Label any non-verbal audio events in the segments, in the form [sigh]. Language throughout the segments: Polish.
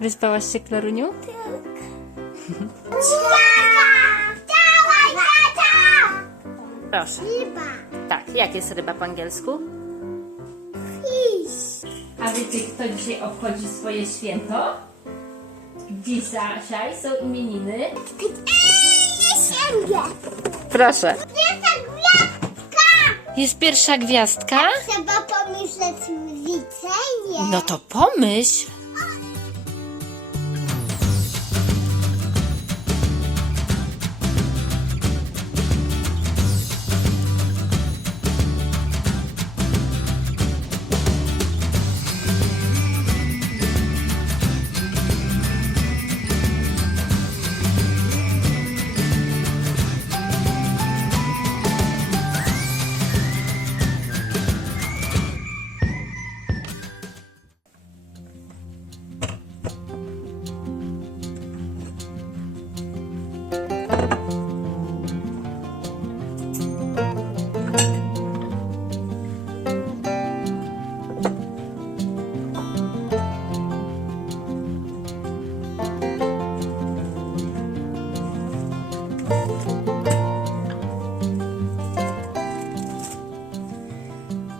Wyspałaś się, Klaruniu? Dawaj, tata! Proszę. Ryba. Tak, jak jest ryba po angielsku? Fish. A wiecie, kto dzisiaj obchodzi swoje święto? Dzisiaj są imieniny. Eee, nie sięgę. Proszę. Ta gwiazdka. Jest pierwsza gwiazdka? Trzeba pomyśleć widzenie. No to pomyśl.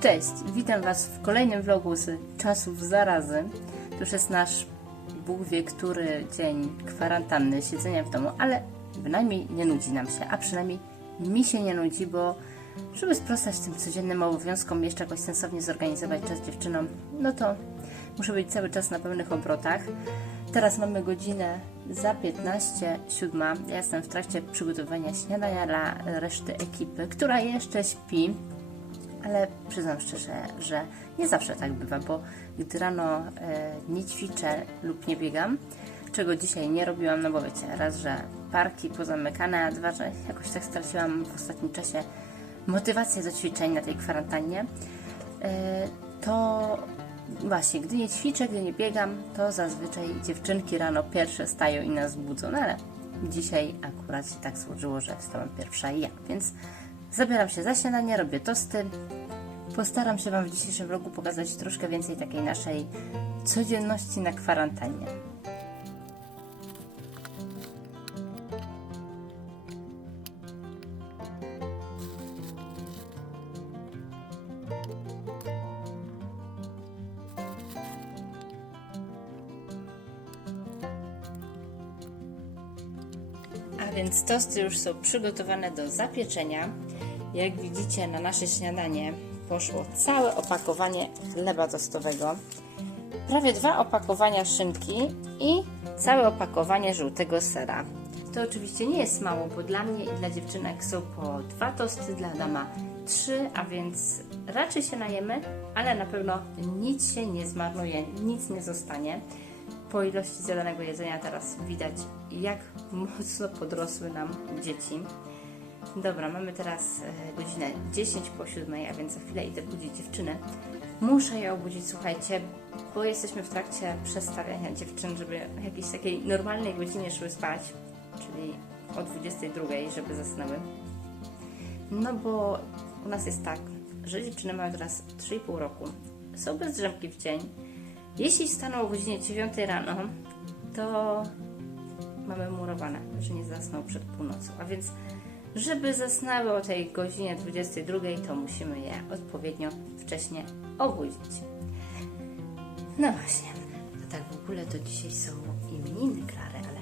Cześć, witam Was w kolejnym vlogu z czasów zarazy. To już jest nasz Bóg wie który dzień kwarantanny, siedzenia w domu, ale bynajmniej nie nudzi nam się, a przynajmniej mi się nie nudzi, bo żeby sprostać tym codziennym obowiązkom, jeszcze jakoś sensownie zorganizować czas dziewczynom, no to muszę być cały czas na pełnych obrotach. Teraz mamy godzinę za 15, siódma. Ja jestem w trakcie przygotowania śniadania dla reszty ekipy, która jeszcze śpi. Ale przyznam szczerze, że nie zawsze tak bywa, bo gdy rano e, nie ćwiczę lub nie biegam, czego dzisiaj nie robiłam, no bo wiecie, raz, że parki pozamykane, a dwa, że jakoś tak straciłam w ostatnim czasie motywację do ćwiczeń na tej kwarantannie, e, to właśnie, gdy nie ćwiczę, gdy nie biegam, to zazwyczaj dziewczynki rano pierwsze stają i nas budzą, no ale dzisiaj akurat się tak złożyło, że wstałam pierwsza ja, więc zabieram się za śniadanie, robię tosty. Postaram się Wam w dzisiejszym vlogu pokazać troszkę więcej takiej naszej codzienności na kwarantannie. A więc tosty już są przygotowane do zapieczenia. Jak widzicie, na nasze śniadanie poszło całe opakowanie chleba tostowego, prawie dwa opakowania szynki i całe opakowanie żółtego sera. To oczywiście nie jest mało, bo dla mnie i dla dziewczynek są po dwa tosty, dla Adama trzy, a więc raczej się najemy, ale na pewno nic się nie zmarnuje, nic nie zostanie po ilości zjadanego jedzenia teraz widać, jak mocno podrosły nam dzieci. Dobra, mamy teraz e, godzinę 10 po 7, a więc za chwilę idę budzić dziewczynę. Muszę je obudzić, słuchajcie, bo jesteśmy w trakcie przestawiania dziewczyn, żeby o jakiejś takiej normalnej godzinie szły spać, czyli o 22, żeby zasnęły. No bo u nas jest tak, że dziewczyny mają teraz 3,5 roku, są bez drzemki w dzień. Jeśli staną o godzinie 9 rano, to mamy murowane, że nie zasną przed północą. A więc, żeby zasnęły o tej godzinie 22, to musimy je odpowiednio wcześnie obudzić. No właśnie. A tak w ogóle to dzisiaj są imieniny Klary, ale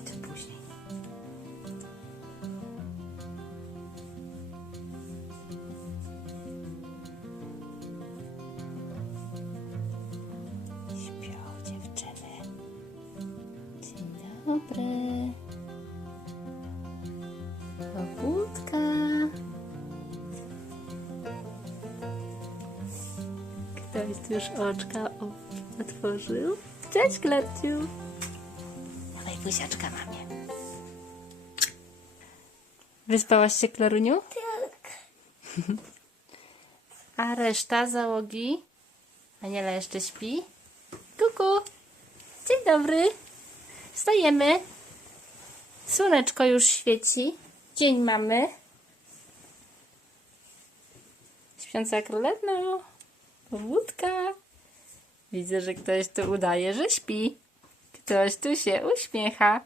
o tym później. Śpią dziewczyny. Dzień dobry. Już oczka otworzył. Cześć, Klarciu. Dawaj buziaczka mamie. Wyspałaś się, Klaruniu? Tak. [laughs] A reszta załogi? Aniela jeszcze śpi? Kuku! Dzień dobry! Wstajemy. Słoneczko już świeci. Dzień mamy. Śpiąca królewno. Powódka. Widzę, że ktoś tu udaje, że śpi. Ktoś tu się uśmiecha.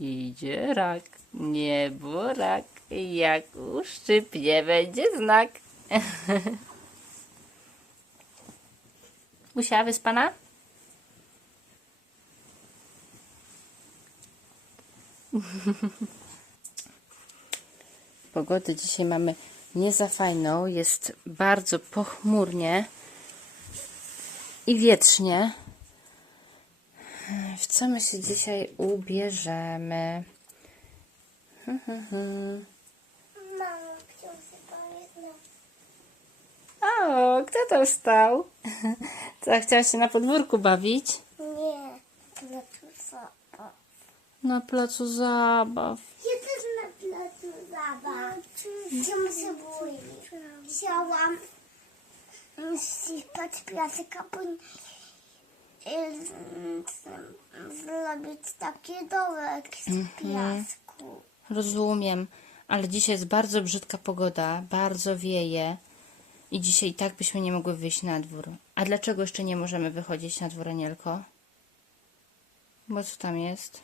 Idzie rak, niebo rak. Jak uszczypnie będzie znak. [laughs] Usiała wyspana? [laughs] Pogodę dzisiaj mamy nie za fajną. Jest bardzo pochmurnie i wietrznie. W co my się dzisiaj ubierzemy? Książkę pamiętam. O, kto to wstał? Co, chciałaś się na podwórku bawić? Nie, to co? Na placu zabaw. Ja też na placu zabaw. Gdzie muszę boję. Chciałam sypać piasek, a y, zrobić taki dołek z piasku. Rozumiem, ale dzisiaj jest bardzo brzydka pogoda, bardzo wieje i dzisiaj i tak byśmy nie mogły wyjść na dwór. A dlaczego jeszcze nie możemy wychodzić na dwór, Anielko? Bo co tam jest?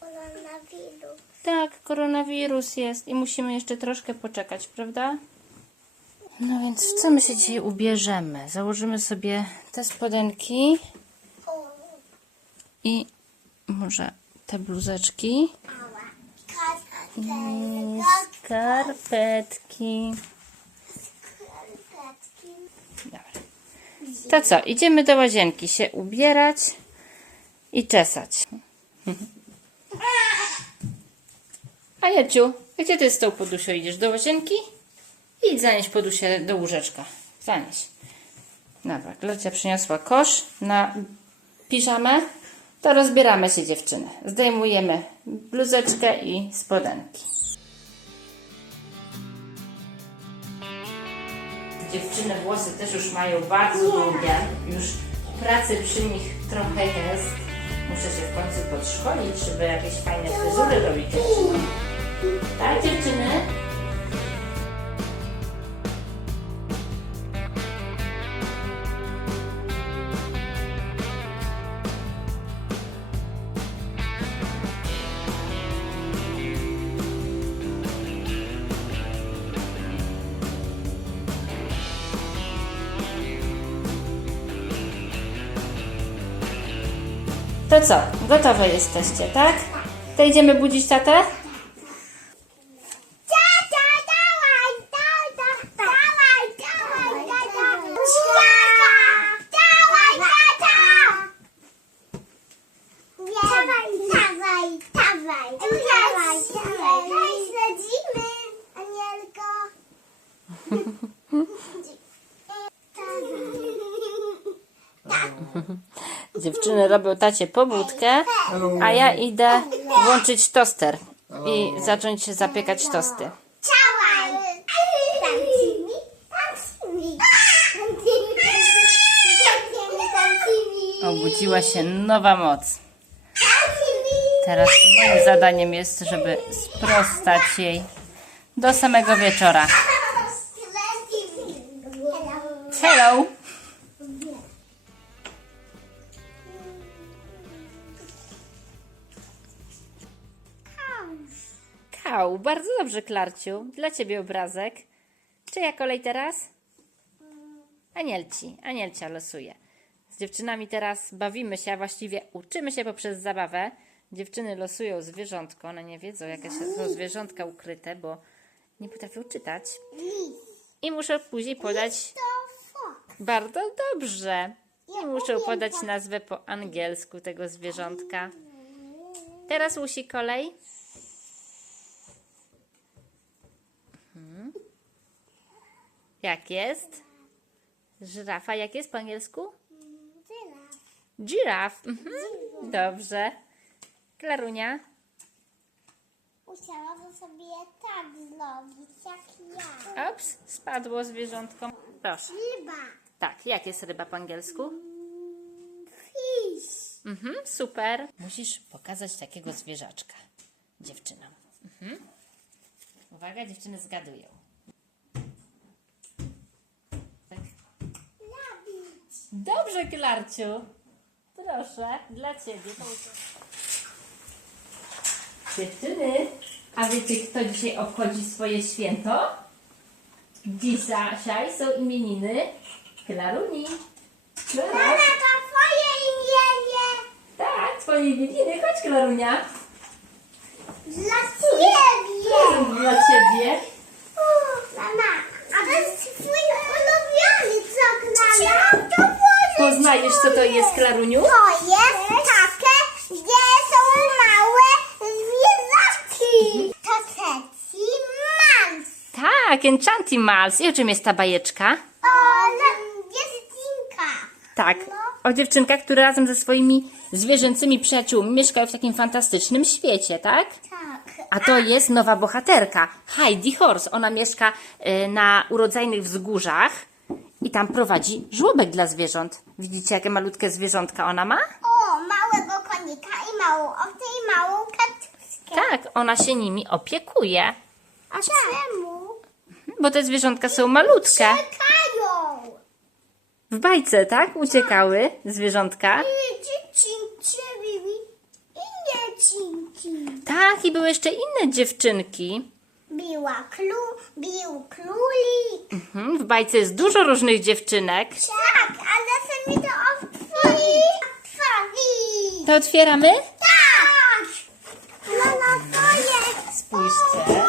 Koronawirus. Tak, koronawirus jest i musimy jeszcze troszkę poczekać, prawda? No więc co my się dzisiaj ubierzemy? Założymy sobie te spodenki i może te bluzeczki i skarpetki. skarpetki. Dobra. To co, idziemy do łazienki się ubierać i czesać. A Jaciu, gdzie ty z tą podusią idziesz? Do łazienki? Idź zanieść podusię do łóżeczka. Zanieś. Dobra, Klecia przyniosła kosz na piżamę. To rozbieramy się dziewczyny. Zdejmujemy bluzeczkę i spodenki. Dziewczyny włosy też już mają bardzo długie. Już pracy przy nich trochę jest. Muszę się w końcu podszkolić, żeby jakieś fajne fryzury robić dziewczynom. Tak, dziewczyny? To co, gotowe jesteście, tak? To idziemy budzić tatę? Tata, dawaj, tata, dawaj, dawaj, tata. Tata, dawaj, tata. Dawaj, dawaj, dawaj, dawaj, dawaj. Daj, śledzimy, Anielko. Robią tacie pobudkę, a ja idę włączyć toster i zacząć zapiekać tosty. Obudziła się nowa moc. Teraz moim zadaniem jest, żeby sprostać jej do samego wieczora. Hello! Kał, bardzo dobrze, Klarciu. Dla ciebie obrazek. Czyja kolej teraz? Anielci. Anielcia losuje. Z dziewczynami teraz bawimy się, a właściwie uczymy się poprzez zabawę. Dziewczyny losują zwierzątko. One nie wiedzą, jakie są zwierzątka ukryte, bo nie potrafią czytać. I muszę później podać bardzo dobrze. I muszę podać nazwę po angielsku tego zwierzątka. Teraz Łusi kolej. Jak jest? Żyrafa, jak jest po angielsku? Giraffe. Mhm. Dobrze. Klarunia. Musiałam sobie tak zrobić, jak ja. Ops, spadło zwierzątko. Proszę. Ryba. Tak, jak jest ryba po angielsku? Fish. Mhm, super. Musisz pokazać takiego zwierzaczka dziewczynom. Mhm. Uwaga, dziewczyny zgadują. Tak. Rabbit. Dobrze, Klarciu. Proszę, dla ciebie. Dziewczyny, a wiecie, kto dzisiaj obchodzi swoje święto? Dzisiaj są imieniny Klaruni. Klara. Mama, to twoje imienie. Tak, twoje imieniny. Chodź, Klarunia. Dla ciebie. Dla ciebie. Mama, a to jest twój ulubiony to powiedzieć? Poznajesz, co to jest, Klaruniu? To jest takie, gdzie są małe zwierzaki. To Ceci Mans. Tak, Enchantimals. I o czym jest ta bajeczka? O, dziewczynka. Tak, o dziewczynkach, które razem ze swoimi zwierzęcymi przyjaciółmi mieszkają w takim fantastycznym świecie, tak? Tak. A to jest nowa bohaterka, Heidi Horse. Ona mieszka y, na urodzajnych wzgórzach i tam prowadzi żłobek dla zwierząt. Widzicie, jakie malutkie zwierzątka ona ma? O, małego konika i małą owcę i małą kaczuszkę. Tak, ona się nimi opiekuje. A czemu? Bo te zwierzątka są malutkie. Czekają. W bajce, tak? Uciekały zwierzątka. I dziewczynki. Tak, i były jeszcze inne dziewczynki. Biła klu, bił królik. Mhm, W bajce jest dużo różnych dziewczynek. Tak, ale chcę mi to otworzyć. Otworzyć. To otwieramy? Tak. Mama, to jest. Spójrzcie. Moje.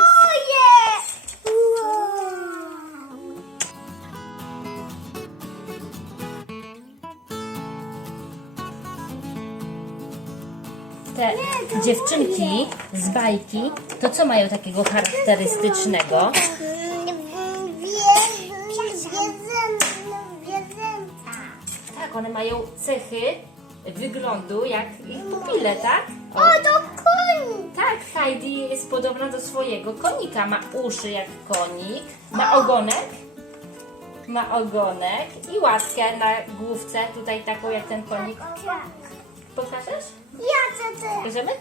Wow. Te dziewczynki z bajki, to co mają takiego charakterystycznego? Tak, one mają cechy wyglądu jak ich pupile, tak? O, to koń. Tak, Heidi jest podobna do swojego konika. Ma uszy jak konik, ma ogonek, ma ogonek i łaskę na główce, tutaj taką jak ten konik. Tak. Pokażesz? Ja chcę te. Bierzemy?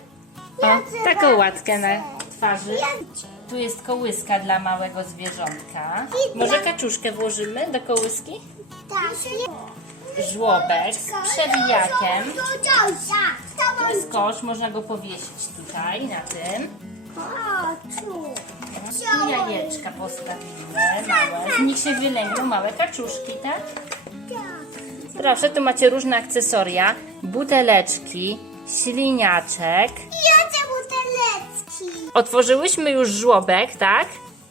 Ja O, chcę taką bardzo. łatkę na twarzy. Ja Tu jest kołyska dla małego zwierzątka. I Może dla- kaczuszkę włożymy do kołyski? tak. Żłobek z przewijakiem. To. To jest kosz, można go powiesić tutaj na tym. I jajeczka postawimy małe. Z nich się wylęgną małe kaczuszki, tak? Proszę, tu macie różne akcesoria. Buteleczki, śliniaczek. Ja chcę buteleczki. Otworzyłyśmy już żłobek, tak?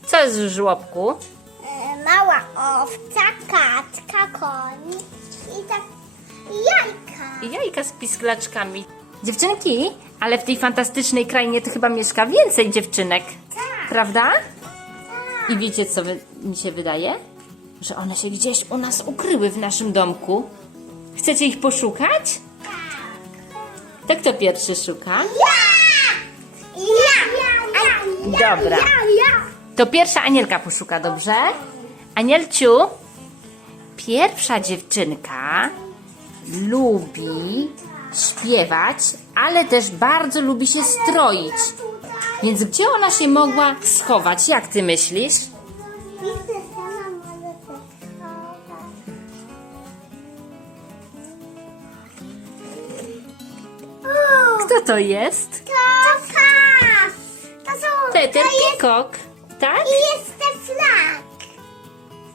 Co jest w żłobku? E, Mała owca, kaczka, koń i tak jajka. I jajka z pisklaczkami. Dziewczynki, ale w tej fantastycznej krainie to chyba mieszka więcej dziewczynek. Tak. Prawda? Tak. I wiecie, co wy, mi się wydaje? Że one się gdzieś u nas ukryły w naszym domku. Chcecie ich poszukać? To kto pierwszy szuka? Ja! Ja! Dobra. To pierwsza Anielka poszuka, dobrze? Anielciu, pierwsza dziewczynka lubi śpiewać, ale też bardzo lubi się stroić. Więc gdzie ona się mogła schować? Jak ty myślisz? O, Kto to jest? To kas. To są... Peter to jest, Pikok, tak? I jest te flag.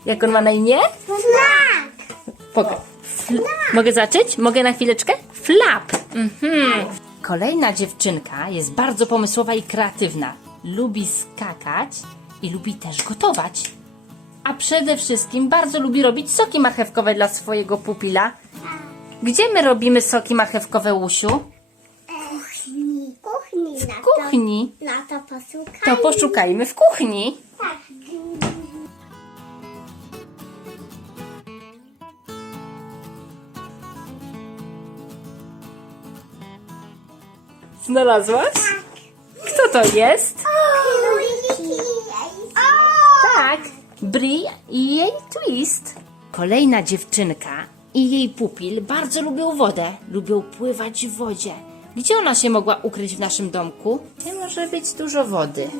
Jak on ma na imię? Flag. Poka- Fl- Mogę zacząć? Mogę na chwileczkę? Flap. Mhm. Kolejna dziewczynka jest bardzo pomysłowa i kreatywna. Lubi skakać i lubi też gotować. A przede wszystkim bardzo lubi robić soki marchewkowe dla swojego pupila. Gdzie my robimy soki marchewkowe, Łusiu? Kuchni. Kuchni. W kuchni. Na to, na to poszukaj. To poszukajmy w kuchni. Tak. Znalazłaś? Kto to jest? Tak, Bri i jej twist. Kolejna dziewczynka i jej pupil bardzo lubią wodę. Lubią pływać w wodzie. Gdzie ona się mogła ukryć w naszym domku? Nie może być dużo wody.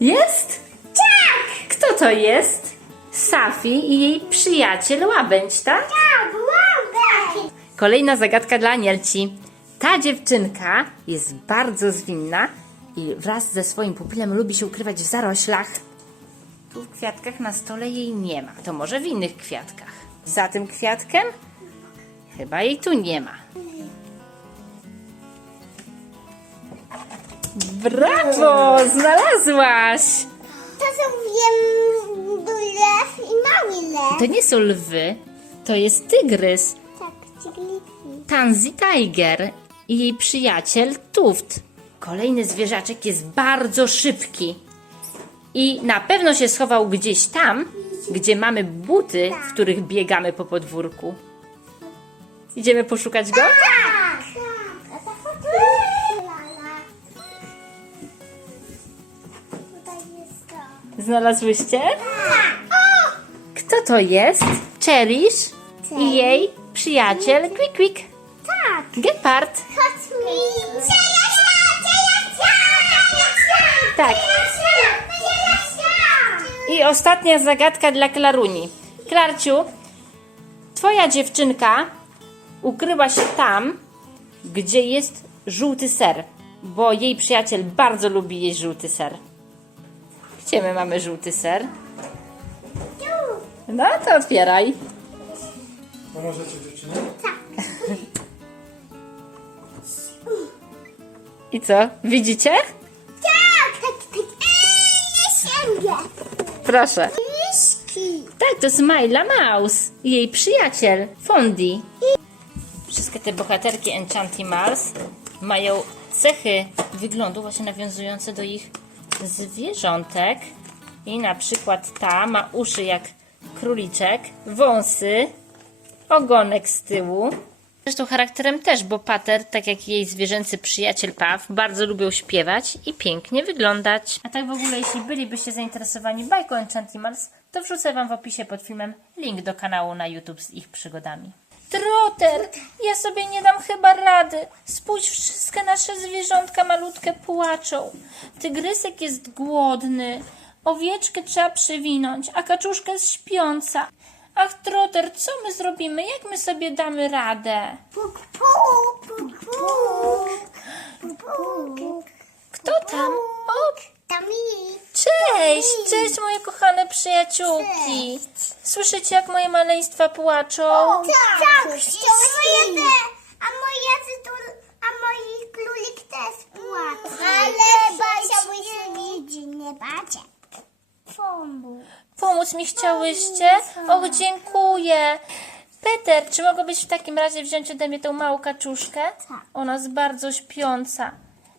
Jest? Tak! Kto to jest? Safi i jej przyjaciel Łabędź, tak? Tak, łapę. Kolejna zagadka dla Anielci. Ta dziewczynka jest bardzo zwinna i wraz ze swoim pupilem lubi się ukrywać w zaroślach. Tu w kwiatkach na stole jej nie ma. To może w innych kwiatkach. Za tym kwiatkiem? Chyba jej tu nie ma. Brawo! Znalazłaś! To są wiem, lew i mały lew. To nie są lwy, to jest tygrys. Tak, cigliki. Tansy Tiger i jej przyjaciel Tuft. Kolejny zwierzaczek jest bardzo szybki i na pewno się schował gdzieś tam, gdzie mamy buty, w których biegamy po podwórku. Idziemy poszukać go? Tak. Znalazłyście? Kto to jest? Cherish i jej przyjaciel Quick Quick. Tak. Gepard. Tak. I ostatnia zagadka dla Klaruni. Klarciu, twoja dziewczynka ukryła się tam, gdzie jest żółty ser, bo jej przyjaciel bardzo lubi jeść żółty ser. Gdzie my mamy żółty ser? No to otwieraj. Pomożecie dziewczynie? I co? Widzicie? Tak, tak, tak. Eee, nie sięgę. Proszę. Miszki. Tak, to jest Myla Mouse i jej przyjaciel Fondi. Wszystkie te bohaterki Enchantimals mają cechy wyglądu właśnie nawiązujące do ich zwierzątek. I na przykład ta ma uszy jak króliczek, wąsy, ogonek z tyłu. Zresztą charakterem też, bo Pater, tak jak jej zwierzęcy przyjaciel Paw, bardzo lubią śpiewać i pięknie wyglądać. A tak w ogóle, jeśli bylibyście zainteresowani bajką Enchantimals, to wrzucę Wam w opisie pod filmem link do kanału na YouTube z ich przygodami. Trotter, ja sobie nie dam chyba rady. Spójrz, wszystkie nasze zwierzątka malutkie płaczą. Tygrysek jest głodny. Owieczkę trzeba przywinąć, a kaczuszka jest śpiąca. Ach, Trotter, co my zrobimy? Jak my sobie damy radę? Puk, puk, puk. Puk. Kto tam? O, Cześć! Cześć, moje kochane przyjaciółki! Słyszycie, jak moje maleństwa płaczą? Tak, tak. Moje te, a moja tytul, a mój królik też płacze. Ale Basia musi widzi, nie Basia. Pomóż. Pomóc mi chciałyście? Och, dziękuję! Peter, czy mogłabyś w takim razie wziąć ode mnie tą małą kaczuszkę? Tak. Ona jest bardzo śpiąca.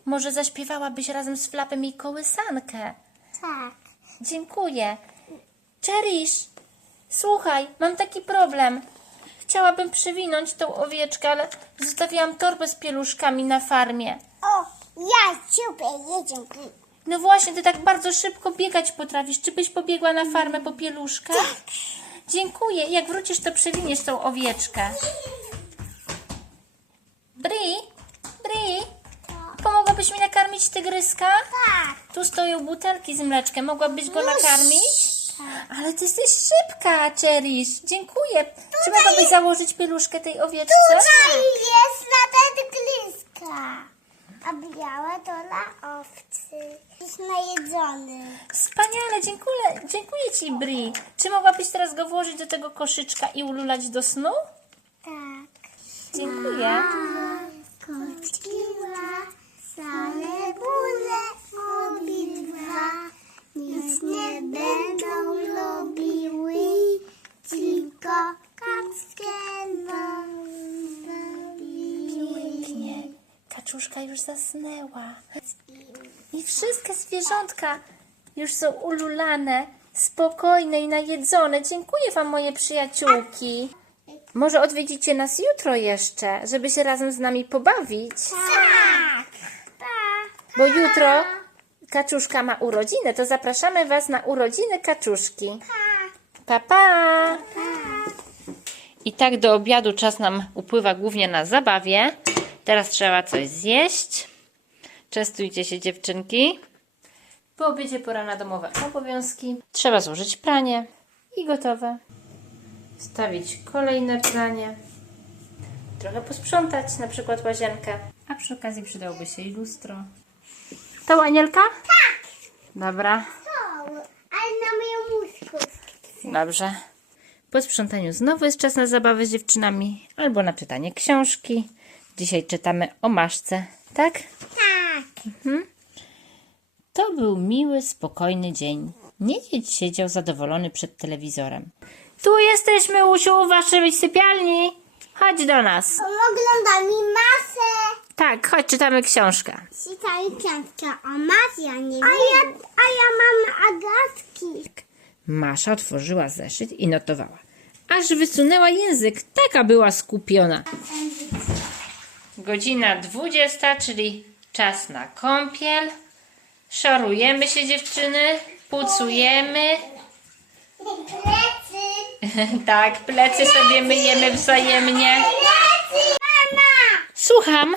Może zaśpiewałabyś razem z Flapem jej kołysankę? Tak. Dziękuję. Cherish, słuchaj, mam taki problem. Chciałabym przywinąć tą owieczkę, ale zostawiłam torbę z pieluszkami na farmie. O, ja ciebie jedzie. No właśnie, ty tak bardzo szybko biegać potrafisz. Czy byś pobiegła na farmę po pieluszkę? Dziękuję. Jak wrócisz, to przewiniesz tą owieczkę. Bri, Bri, pomogłabyś mi nakarmić tygryska? Tak. Tu stoją butelki z mleczkiem. Mogłabyś go nakarmić? Ale ty jesteś szybka, Cherish. Dziękuję. Czy mogłabyś założyć pieluszkę tej owieczce? Tutaj jest na gliska. A białe to dla owcy. Jest najedzony. Wspaniale, dziękuję, dziękuję Ci, Bri. Czy mogłabyś teraz go włożyć do tego koszyczka i ululać do snu? Tak. Dziękuję. Koczki ma same bóle obydwa. Nic nie będą robiły. Tylko kackę nam zrobiły. Nie, kaczuszka już zasnęła. I wszystkie zwierzątka już są ululane, spokojne i najedzone. Dziękuję Wam, moje przyjaciółki. Może odwiedzicie nas jutro jeszcze, żeby się razem z nami pobawić. Tak. Bo jutro kaczuszka ma urodziny, to zapraszamy Was na urodziny kaczuszki. Pa, pa! I tak do obiadu czas nam upływa głównie na zabawie. Teraz trzeba coś zjeść. Częstujcie się dziewczynki. Po obiedzie pora na domowe obowiązki. Trzeba złożyć pranie i gotowe. Stawić kolejne pranie. Trochę posprzątać, na przykład łazienkę. A przy okazji przydałoby się i lustro. To Anielka? Tak! Dobra, To, ale na moją mózgu. dobrze. Po sprzątaniu znowu jest czas na zabawę z dziewczynami albo na czytanie książki. Dzisiaj czytamy o Maszce, tak? Tak. To był miły, spokojny dzień. Niedźwiedź siedział zadowolony przed telewizorem. Tu jesteśmy, Usiu, w waszej sypialni. Chodź do nas. Ogląda mi masę. Tak, chodź, czytamy książkę. Czytaj książkę o masie, a nie A ja, a ja mam agatki. Masza otworzyła zeszyt i notowała. Aż wysunęła język, taka była skupiona. Godzina 20, czyli czas na kąpiel. Szorujemy się dziewczyny, pucujemy. Plecy. [laughs] tak, plecy sobie myjemy wzajemnie. Plecy. Mama. Słucham.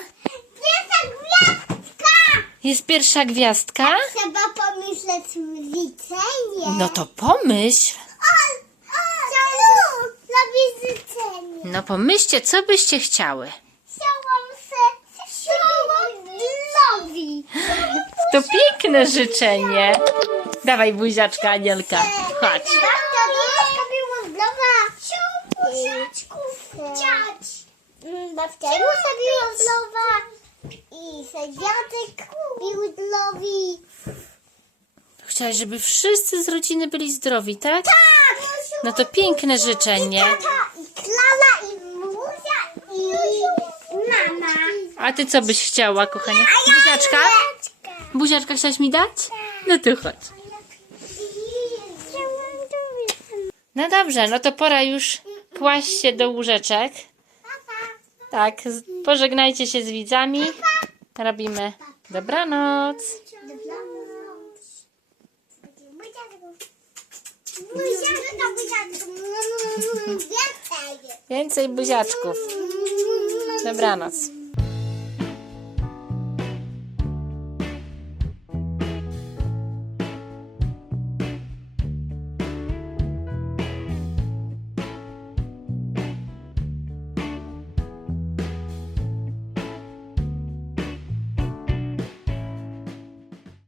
Jest pierwsza gwiazdka. Trzeba pomyśleć życzenie. No to pomyśl. O, o, zrobić życzenie. No pomyślcie, co byście chciały. Chciałam se, chciałam Lowi. To piękne życzenie. Dawaj buziaczka, Anielka. Chodź. Babcia chciać. Babcia była zdrowa. I sędziatek zdrowy. Chciałaś, żeby wszyscy z rodziny byli zdrowi, tak? Tak! No to piękne życzenie. Tata, i Klala, i Muzia, i mama. A ty co byś chciała, kochanie? Buziaczka? Buziaczka chciałaś mi dać? No to chodź. No dobrze, no to pora już kłaść się do łóżeczek. Tak, z- pożegnajcie się z widzami. Robimy dobranoc. Więcej. Więcej buziaczków. Dobranoc.